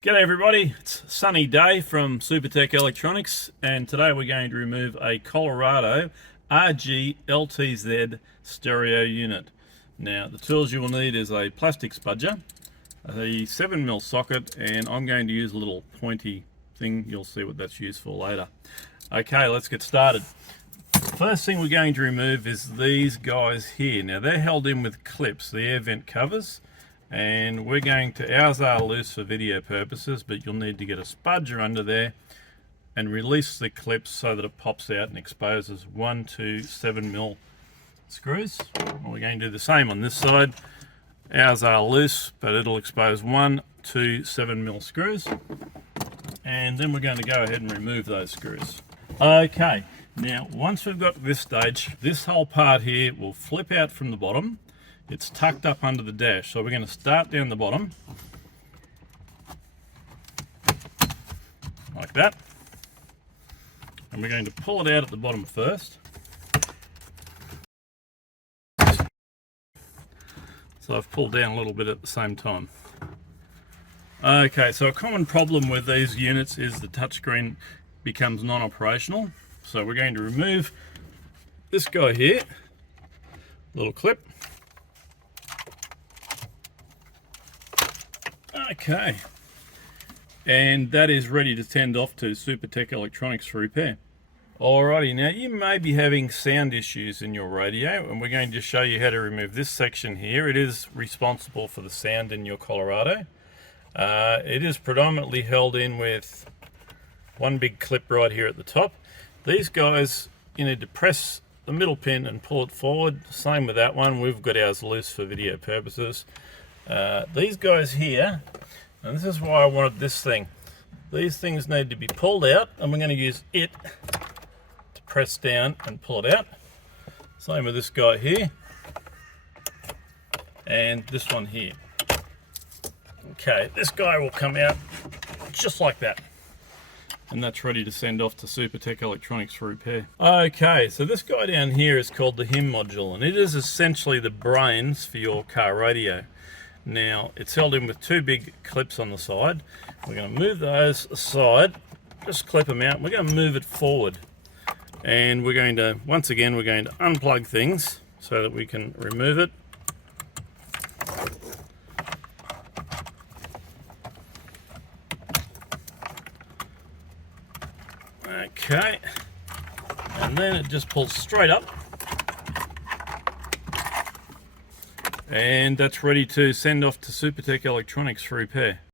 G'day everybody, it's a sunny day from Supertech Electronics, and today we're going to remove a Colorado RG LTZ stereo unit. Now the tools you will need is a plastic spudger, a 7mm socket, and I'm going to use a little pointy thing. You'll see what that's used for later. Okay, let's get started. First thing we're going to remove is these guys here. Now they're held in with clips, the air vent covers. And we're going to, ours are loose for video purposes, but you'll need to get a spudger under there and release the clips so that it pops out and exposes 1 to 7mm screws. We're going to do the same on this side. Ours are loose, but it'll expose 1 to 7mm screws. And then we're going to go ahead and remove those screws. Okay, now once we've got to this stage, this whole part here will flip out from the bottom. It's tucked up under the dash, so we're going to start down the bottom like that, and we're going to pull it out at the bottom first. So I've pulled down a little bit at the same time. Okay, so a common problem with these units is the touchscreen becomes non-operational, so we're going to remove this guy here, little clip. Okay, and that is ready to send off to Supertech Electronics for repair. Alrighty, now you may be having sound issues in your radio, and we're going to show you how to remove this section here. It is responsible for the sound in your Colorado. It is predominantly held in with one big clip right here at the top. These guys, you need to press the middle pin and pull it forward. Same with that one. We've got ours loose for video purposes. These guys here, and this is why I wanted this thing, these things need to be pulled out, and we're going to use it to press down and pull it out. Same with this guy here and this one here. Okay, this guy will come out just like that, and that's ready to send off to Supertech Electronics for repair. Okay, so this guy down here is called the HIM module, and it is essentially the brains for your car radio. Now, it's held in with two big clips on the side. We're going to move those aside, just clip them out. We're going to move it forward. And we're going to, once again, we're going to unplug things so that we can remove it. Okay. And then it just pulls straight up. And that's ready to send off to Supertech Electronics for repair.